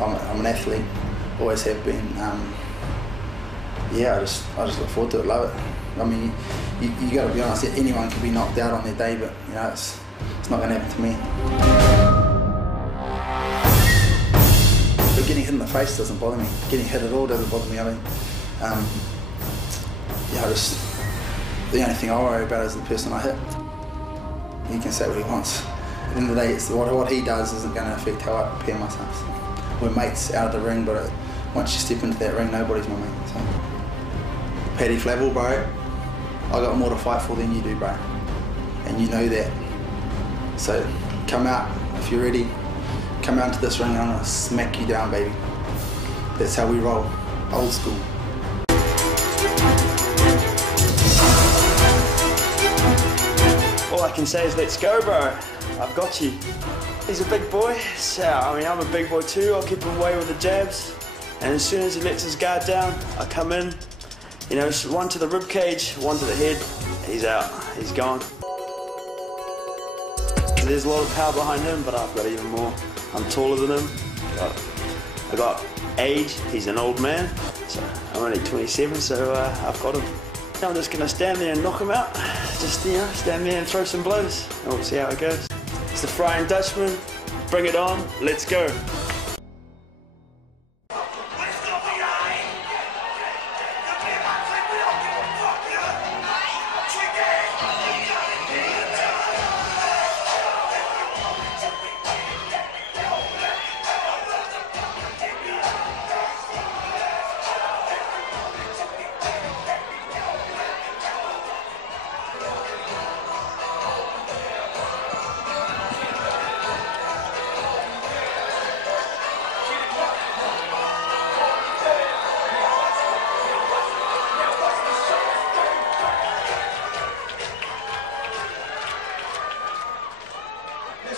I'm an athlete, always have been. Yeah, I just look forward to it, love it. I mean, you got to be honest. Anyone can be knocked out on their day, but you know, it's not going to happen to me. But getting hit in the face doesn't bother me. Getting hit at all doesn't bother me. I mean, yeah, the only thing I worry about is the person I hit. He can say what he wants. At the end of the day, it's what he does isn't going to affect how I prepare myself. We're mates out of the ring, but once you step into that ring, nobody's my mate. So. Paddy Flavel, bro, I got more to fight for than you do, bro. And you know that. So come out, if you're ready, come out into this ring and I'm going to smack you down, baby. That's how we roll, old school. All I can say is let's go, bro. I've got you. He's a big boy, so I mean I'm a big boy too. I'll keep him away with the jabs, and as soon as he lets his guard down, I come in. You know, one to the rib cage, one to the head. He's out. He's gone. There's a lot of power behind him, but I've got even more. I'm taller than him. I got age. He's an old man. So I'm only 27, so I've got him. I'm just going to stand there and knock him out. Just, you know, stand there and throw some blows, and we'll see how it goes. It's the Frying Dutchman. Bring it on. Let's go.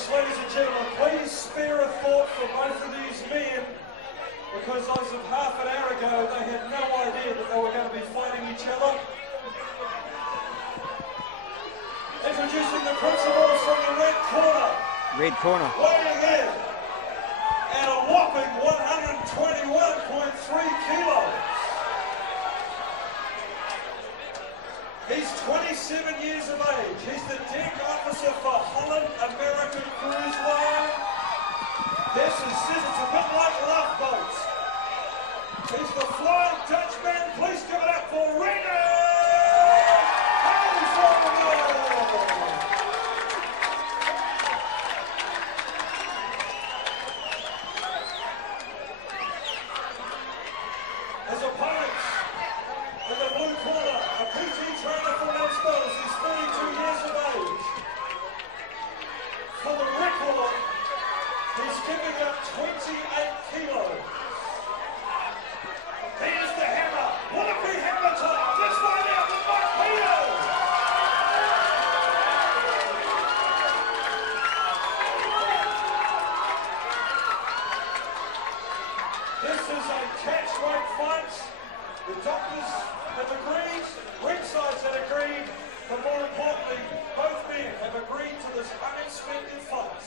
Ladies and gentlemen, please spare a thought for both of these men, because as of half an hour ago they had no idea that they were going to be fighting each other. Introducing the principals from the red corner. Red corner. Weighing in at a whopping 121.3 kilos. He's 27 years of age. He's the deck officer for Holland American Cruise Line. This says it's a bit like love boats. He's the Flying Dutchman. Please give it up for Marienus! His opponents in the blue corner, a PT trainer for Marienus. He's 32 years of age. For the record, he's giving up 28 kilos. Here's the hammer. Will it be hammer time? Let's find out with Mike Peters. This is a catch-weight fight. The doctors have agreed, Ringside's have agreed, but more importantly, both men have agreed to this unexpected fight.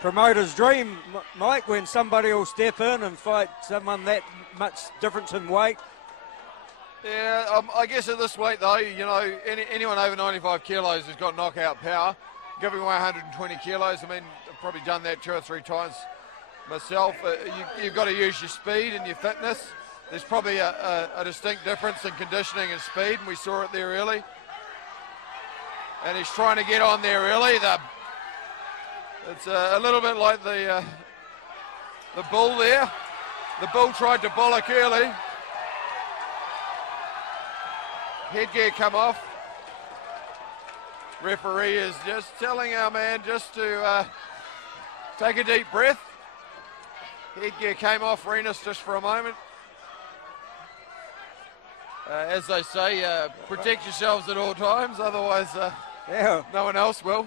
Promoter's dream, Mike, when somebody will step in and fight someone that much difference in weight. Yeah, I guess at this weight though, you know, anyone over 95 kilos has got knockout power. Giving away 120 kilos, I mean, I've probably done that 2 or 3 times myself. You've got to use your speed and your fitness. There's probably a distinct difference in conditioning and speed, and we saw it there early. And he's trying to get on there early. It's a little bit like the bull there. The bull tried to bollock early. Headgear come off. Referee is just telling our man just to take a deep breath. Headgear came off Marienus just for a moment. As they say, protect yourselves at all times, otherwise no one else will.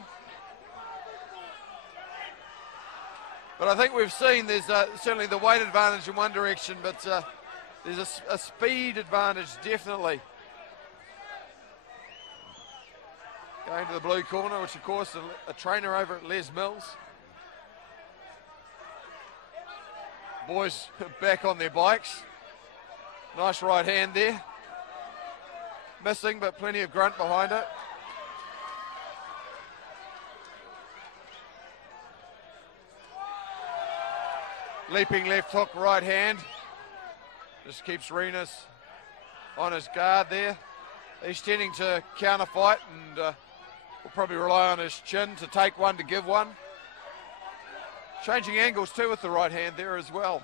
But I think we've seen there's certainly the weight advantage in one direction, but there's a speed advantage definitely. Going to the blue corner, which of course a trainer over at Les Mills. boys back on their bikes. Nice right hand there. Missing, but plenty of grunt behind it. Leaping left hook, right hand. Just keeps Marienus on his guard there. He's tending to counter fight and will probably rely on his chin to take one, to give one. Changing angles too with the right hand there as well.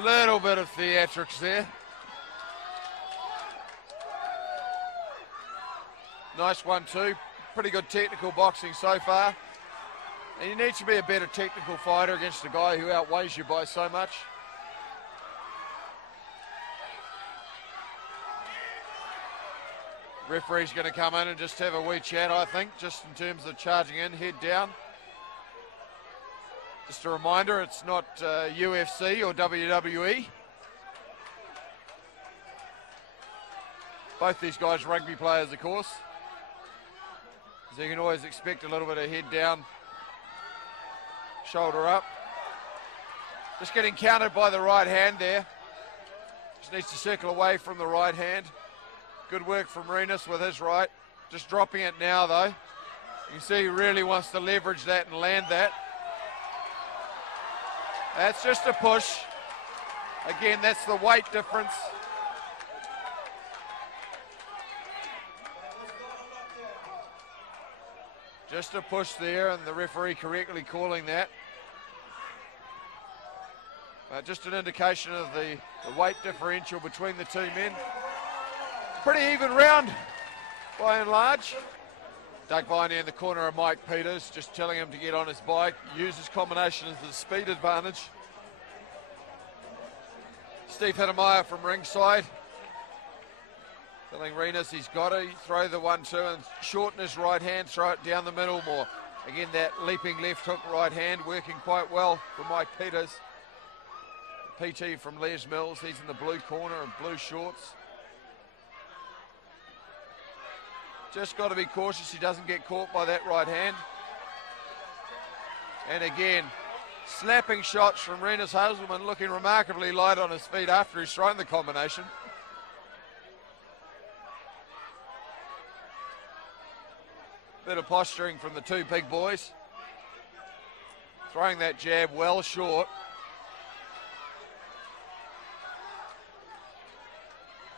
Little bit of theatrics there. Nice 1-2. Pretty good technical boxing so far. And you need to be a better technical fighter against a guy who outweighs you by so much. Referee's going to come in and just have a wee chat, I think, just in terms of charging in, head down. Just a reminder, it's not UFC or WWE. Both these guys rugby players, of course. So you can always expect a little bit of head down, shoulder up. Just getting countered by the right hand there. Just needs to circle away from the right hand. Good work from Marienus with his right. Just dropping it now though. You can see he really wants to leverage that and land that. That's just a push. Again, that's the weight difference. Just a push there, and the referee correctly calling that. Just an indication of the weight differential between the two men. Pretty even round, by and large. Doug Viney in the corner of Mike Peters, just telling him to get on his bike, use his combination as the speed advantage. Steve Hittemeyer from ringside, telling Marienus he's got to throw the 1-2 and shorten his right hand, throw it down the middle more. Again, that leaping left hook right hand working quite well for Mike Peters. The PT from Les Mills, he's in the blue corner and blue shorts. Just got to be cautious he doesn't get caught by that right hand. And again, slapping shots from Marienus Hazelman, looking remarkably light on his feet after he's thrown the combination. Bit of posturing from the two big boys. Throwing that jab well short.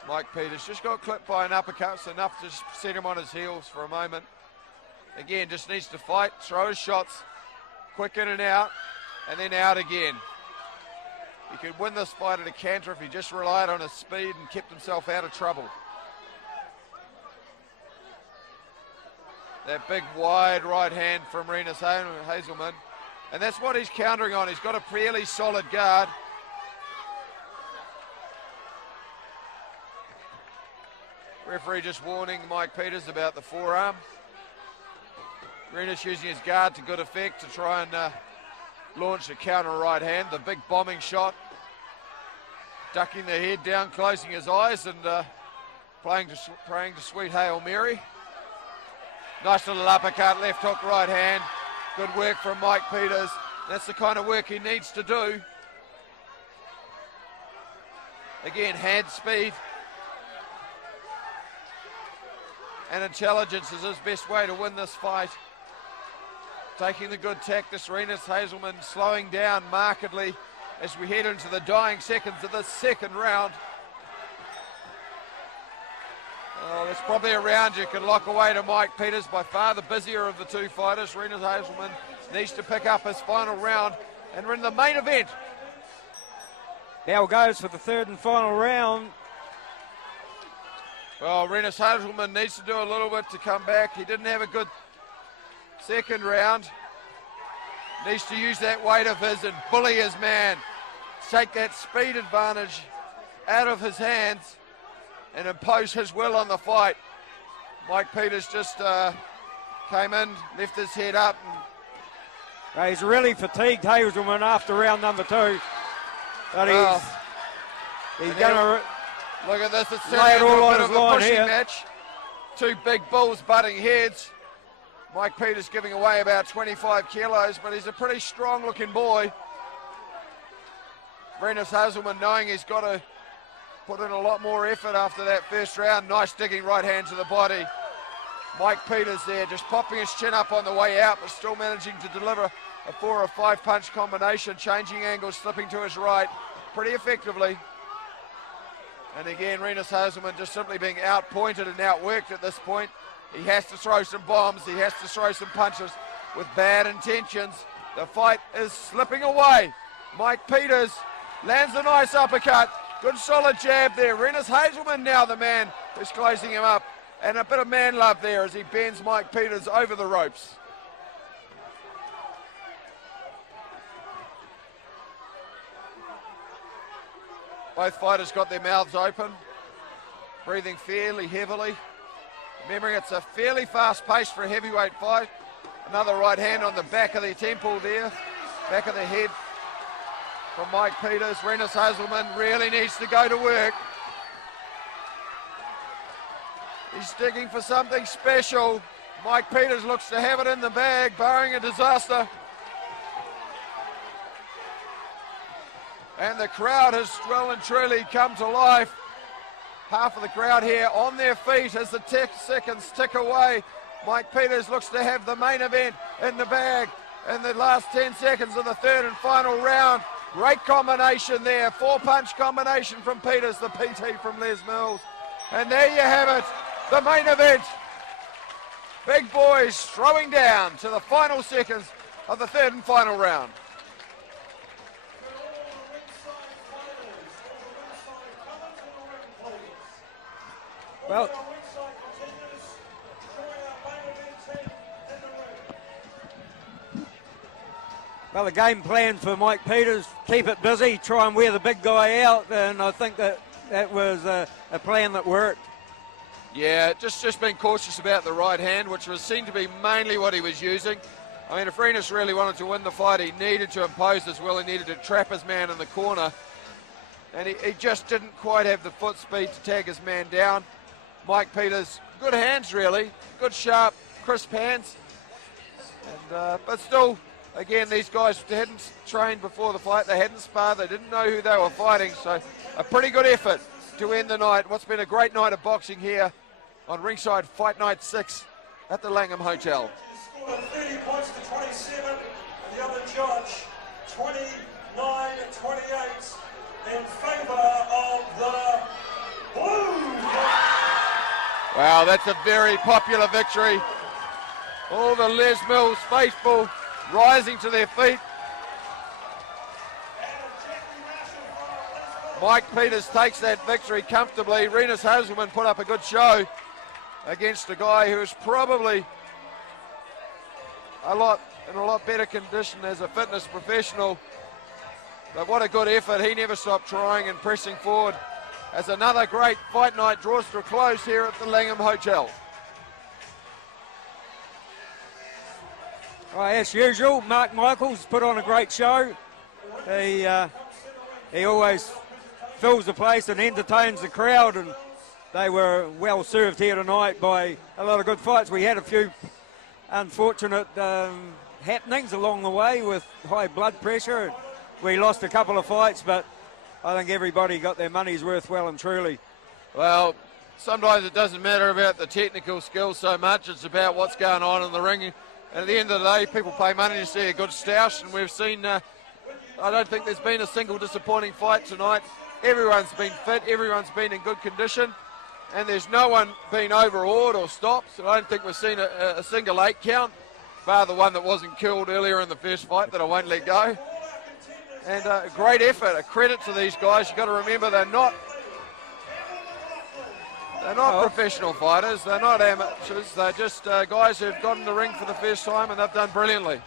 Mike Peters just got clipped by an uppercut, so enough to just set him on his heels for a moment. Again, just needs to fight, throw his shots, quick in and out, and then out again. He could win this fight at a canter if he just relied on his speed and kept himself out of trouble. That big wide right hand from Marienus Hazelman, and that's what he's countering on. He's got a fairly solid guard. Referee just warning Mike Peters about the forearm. Marienus using his guard to good effect to try and launch a counter right hand, the big bombing shot. Ducking the head down, closing his eyes and praying to sweet Hail Mary. Nice little uppercut, left hook, right hand. Good work from Mike Peters. That's the kind of work he needs to do. Again, hand speed and intelligence is his best way to win this fight. Taking the good tactics, Marienus Hazelman slowing down markedly as we head into the dying seconds of this second round. Oh, that's probably a round you can lock away to Mike Peters, by far the busier of the two fighters. Marienus Hazelman needs to pick up his final round, and we're in the main event. Now goes for the third and final round. Well, Marienus Hazelman needs to do a little bit to come back. He didn't have a good second round. Needs to use that weight of his and bully his man. Take that speed advantage out of his hands and impose his will on the fight. Mike Peters just came in, left his head up. He's really fatigued Hazelman after round number 2. But he's going to look at this. It's lay it turning all into a on bit his of a line pushing here. match. Two big bulls butting heads. Mike Peters giving away about 25 kilos, but he's a pretty strong looking boy. Marienus Hazelman knowing he's got to put in a lot more effort after that first round. Nice digging right hand to the body. Mike Peters there just popping his chin up on the way out, but still managing to deliver a 4 or 5 punch combination, changing angles, slipping to his right pretty effectively. And again, Marienus Hazelman just simply being outpointed and outworked at this point. He has to throw some bombs, he has to throw some punches with bad intentions. The fight is slipping away. Mike Peters lands a nice uppercut. Good solid jab there. Marienus Hazelman now the man who's closing him up. And a bit of man love there as he bends Mike Peters over the ropes. Both fighters got their mouths open, breathing fairly heavily. Remembering it's a fairly fast pace for a heavyweight fight. Another right hand on the back of the temple there, back of the head from Mike Peters. Marienus Hazelman really needs to go to work. He's digging for something special. Mike Peters looks to have it in the bag, barring a disaster. And the crowd has well and truly come to life. Half of the crowd here on their feet as the seconds tick away. Mike Peters looks to have the main event in the bag in the last 10 seconds of the third and final round. Great combination there, 4-punch combination from Peters, the PT from Les Mills. And there you have it, the main event. Big boys throwing down to the final seconds of the third and final round. Well, the game plan for Mike Peters, keep it busy, try and wear the big guy out, and I think that was a plan that worked. Yeah, just being cautious about the right hand, which seemed to be mainly what he was using. I mean, if Marienus really wanted to win the fight, he needed to impose his will, he needed to trap his man in the corner, and he just didn't quite have the foot speed to tag his man down. Mike Peters, good hands really, good sharp, crisp hands, and but still, again, these guys hadn't trained before the fight, they hadn't sparred, they didn't know who they were fighting, so a pretty good effort to end the night. What's been a great night of boxing here on Ringside Fight Night 6 at the Langham Hotel. 30 points to 27, and the other judge 29-28 in favour of the Blues. Wow, that's a very popular victory. All the Les Mills faithful rising to their feet. Mike Peters takes that victory comfortably. Marienus Hazelman put up a good show against a guy who's probably in a lot better condition as a fitness professional. But what a good effort. He never stopped trying and pressing forward as another great fight night draws to a close here at the Langham Hotel. Right, as usual, Mark Michaels put on a great show. He always fills the place and entertains the crowd, and they were well served here tonight by a lot of good fights. We had a few unfortunate happenings along the way with high blood pressure. We lost a couple of fights, but I think everybody got their money's worth well and truly. Well, sometimes it doesn't matter about the technical skills so much, it's about what's going on in the ring. And at the end of the day, people pay money to see a good stoush, and we've seen, I don't think there's been a single disappointing fight tonight. Everyone's been fit, everyone's been in good condition, and there's no one been overawed or stopped. So I don't think we've seen a single 8 count, bar the one that wasn't killed earlier in the first fight that I won't let go. And a great effort, a credit to these guys. You've got to remember they're not professional fighters, they're not amateurs, they're just guys who've got in the ring for the first time, and they've done brilliantly.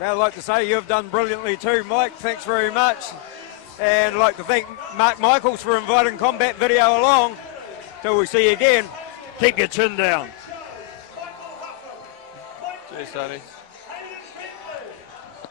Now I'd like to say you've done brilliantly too, Mike. Thanks very much. And I'd like to thank Mark Michaels for inviting Combat Video along. Till we see you again, keep your chin down. Cheers, Tony.